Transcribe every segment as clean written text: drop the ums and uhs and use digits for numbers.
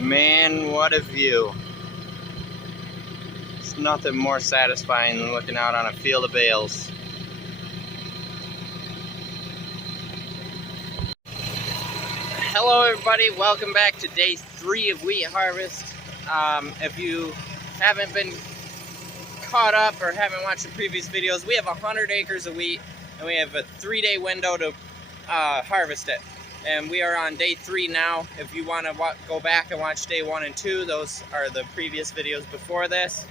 Man, what a view. It's nothing more satisfying than looking out on a field of bales. Hello everybody, welcome back to day 3 of wheat harvest. If you haven't been caught up or haven't watched the previous videos, we have 100 acres of wheat and we have a 3-day window to harvest it. And we are on day 3 now. If you want to go back and watch day 1 and 2, those are the previous videos before this.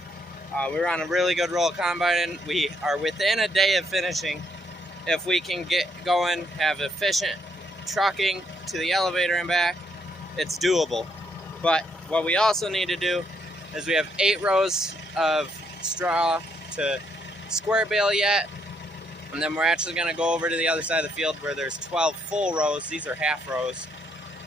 We're on a really good roll of combining. We are within a day of finishing. If we can get going, have efficient trucking to the elevator and back, it's doable. But what we also need to do is we have 8 rows of straw to square bale yet. And then we're actually going to go over to the other side of the field where there's 12 full rows. These are half rows.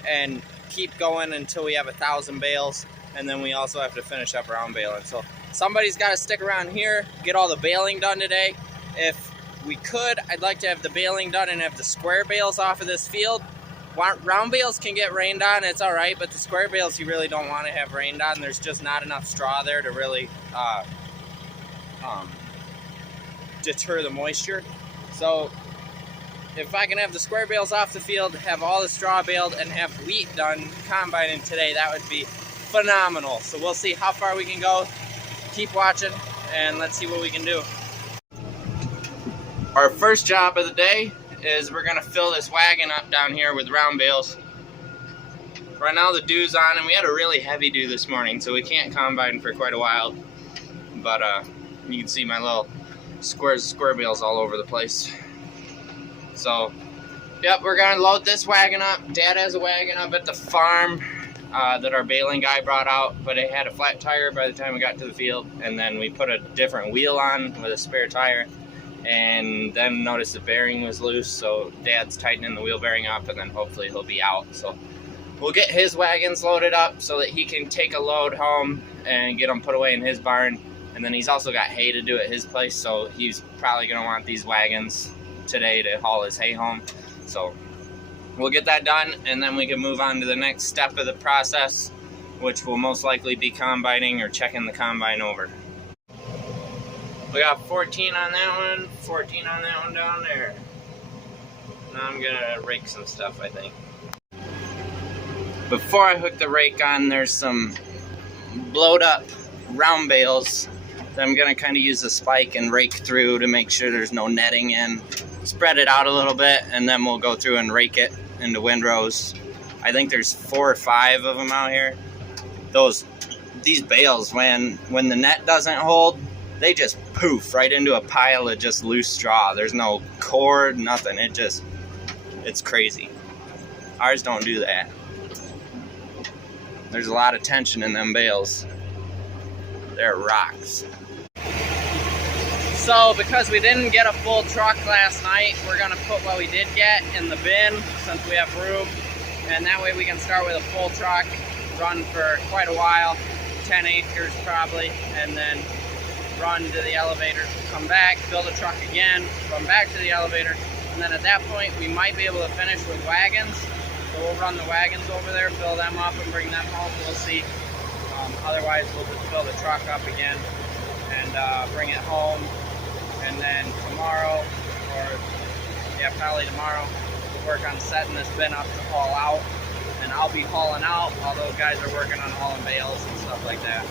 And keep going until we have 1,000 bales. And then we also have to finish up round baling. So somebody's got to stick around here, get all the baling done today. If we could, I'd like to have the baling done and have the square bales off of this field. Round bales can get rained on, it's all right. But the square bales you really don't want to have rained on. There's just not enough straw there to really deter the moisture. So if I can have the square bales off the field, have all the straw baled, and have wheat done combining today, that would be phenomenal. So we'll see how far we can go. Keep watching and let's see what we can do. Our first job of the day is we're gonna fill this wagon up down here with round bales. Right now the dew's on and we had a really heavy dew this morning, so we can't combine for quite a while. But you can see my little square bales all over the place. So, yep, we're gonna load this wagon up. Dad has a wagon up at the farm that our baling guy brought out, but it had a flat tire by the time we got to the field, and then we put a different wheel on with a spare tire, and then noticed the bearing was loose, so Dad's tightening the wheel bearing up, and then hopefully he'll be out. So we'll get his wagons loaded up so that he can take a load home and get them put away in his barn. And then he's also got hay to do at his place, so he's probably going to want these wagons today to haul his hay home. So we'll get that done, and then we can move on to the next step of the process, which will most likely be combining or checking the combine over. We got 14 on that one, 14 on that one down there. Now I'm going to rake some stuff, I think. Before I hook the rake on, there's some blowed up round bales that I'm going to kind of use a spike and rake through to make sure there's no netting in. Spread it out a little bit, and then we'll go through and rake it into windrows. I think there's 4 or 5 of them out here. These bales, when the net doesn't hold, they just poof right into a pile of just loose straw. There's no cord, nothing. It's crazy. Ours don't do that. There's a lot of tension in them bales. They're rocks. So because we didn't get a full truck last night, we're gonna put what we did get in the bin since we have room. And that way we can start with a full truck, run for quite a while, 10 acres probably, and then run to the elevator, come back, fill the truck again, run back to the elevator, and then at that point we might be able to finish with wagons. So we'll run the wagons over there, fill them up and bring them home, we'll see. Otherwise we'll just fill the truck up again and bring it home. And then tomorrow, or yeah, probably tomorrow, we'll work on setting this bin up to haul out. And I'll be hauling out while those guys are working on hauling bales and stuff like that.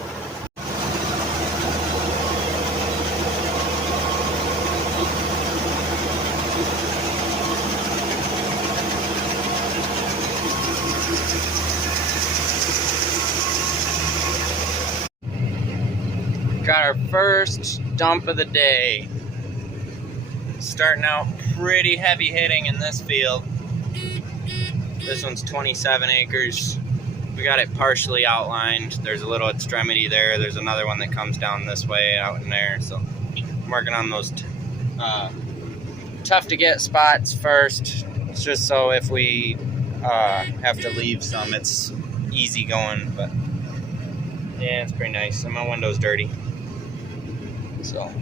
Got our first dump of the day. Starting out pretty heavy hitting in this field. This one's 27 acres. We got it partially outlined. There's a little extremity there. There's another one that comes down this way out in there. So I'm working on those tough to get spots first. It's just so if we have to leave some, it's easy going. But yeah, it's pretty nice. And my window's dirty. So,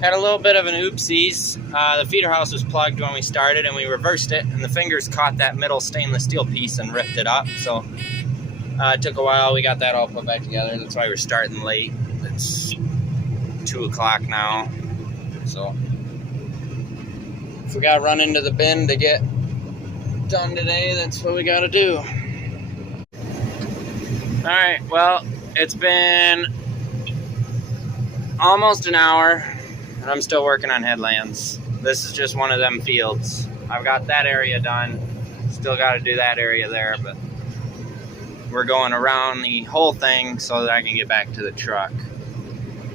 had a little bit of an oopsies. The feeder house was plugged when we started and we reversed it, and the fingers caught that middle stainless steel piece and ripped it up. So It took a while. We got that all put back together. That's why we're starting late. It's 2 o'clock now. So if we got to run into the bin to get done today, that's what we got to do. Alright, well, it's been almost an hour, and I'm still working on headlands. This is just one of them fields. I've got that area done. Still got to do that area there, but we're going around the whole thing so that I can get back to the truck.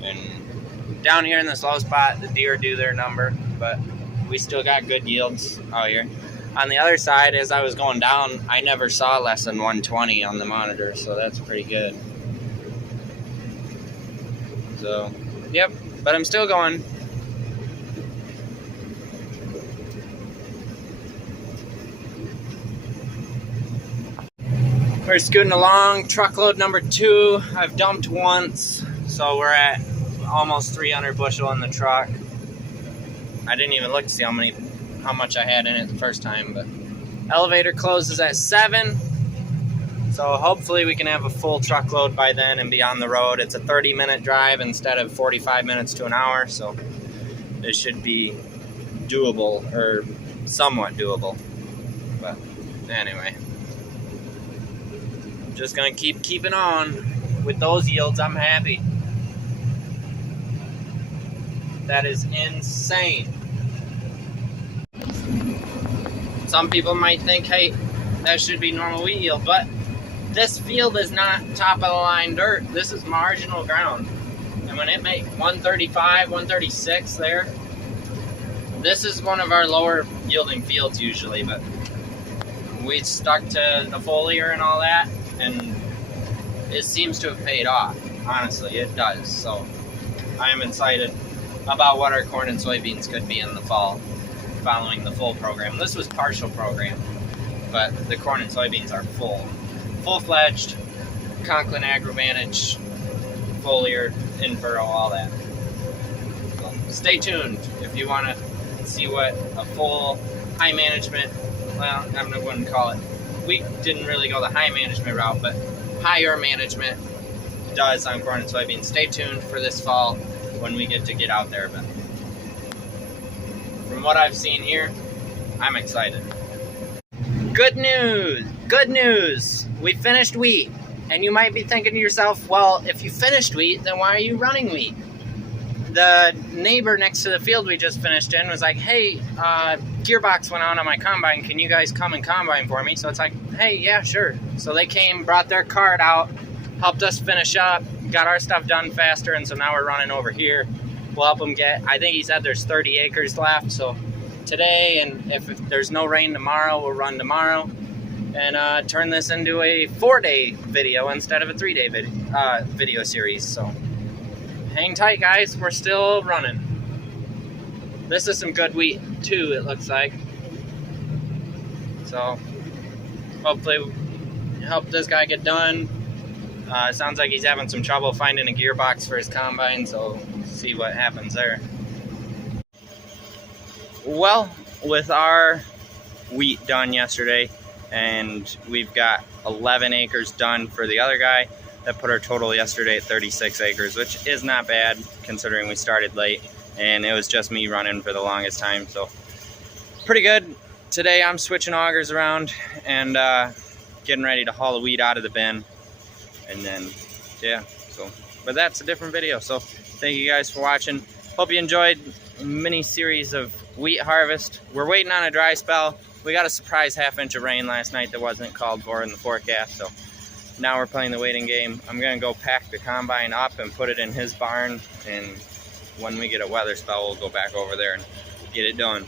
And down here in this low spot, the deer do their number, but we still got good yields out here. On the other side, as I was going down, I never saw less than 120 on the monitor, so that's pretty good. So, yep, but I'm still going. We're scooting along, truckload number 2. I've dumped once, so we're at almost 300 bushel in the truck. I didn't even look to see how much I had in it the first time, but elevator closes at 7, so hopefully we can have a full truckload by then and be on the road. It's a 30-minute drive instead of 45 minutes to an hour, so it should be doable, or somewhat doable. But anyway, just gonna keep keeping on. With those yields, I'm happy. That is insane. Some people might think, hey, that should be normal wheat yield, but this field is not top of the line dirt. This is marginal ground. And when it makes 135, 136 there, this is one of our lower yielding fields usually, but we stuck to the foliar and all that, and it seems to have paid off. Honestly, it does. So I am excited about what our corn and soybeans could be in the fall following the full program. This was partial program, but the corn and soybeans are full-fledged, Conklin AgriVantage, foliar, in-furrow, all that. So stay tuned if you want to see what a full high management, well, I wouldn't call it, we didn't really go the high management route, but higher management does on corn and soybeans. Stay tuned for this fall when we get out there, but from what I've seen here, I'm excited. Good news! Good news! We finished wheat. And you might be thinking to yourself, well, if you finished wheat, then why are you running wheat? The neighbor next to the field we just finished in was like, hey, gearbox went out on my combine. Can you guys come and combine for me? So it's like, hey, yeah, sure. So they came, brought their cart out, helped us finish up, got our stuff done faster, and so now we're running over here. We'll help them get, I think he said there's 30 acres left, so today, and if there's no rain tomorrow, we'll run tomorrow, and turn this into a 4-day video instead of a 3-day video series, so hang tight, guys, we're still running. This is some good wheat, too, it looks like. So, hopefully, help this guy get done. It sounds like he's having some trouble finding a gearbox for his combine, so see what happens there. Well, with our wheat done yesterday, and we've got 11 acres done for the other guy, that put our total yesterday at 36 acres, which is not bad considering we started late, and it was just me running for the longest time, so pretty good. Today I'm switching augers around and getting ready to haul the wheat out of the bin, and then, yeah, so, but that's a different video, so thank you guys for watching. Hope you enjoyed a mini series of wheat harvest. We're waiting on a dry spell. We got a surprise half-inch of rain last night that wasn't called for in the forecast, so now we're playing the waiting game. I'm gonna go pack the combine up and put it in his barn, and when we get a weather spell, we'll go back over there and get it done.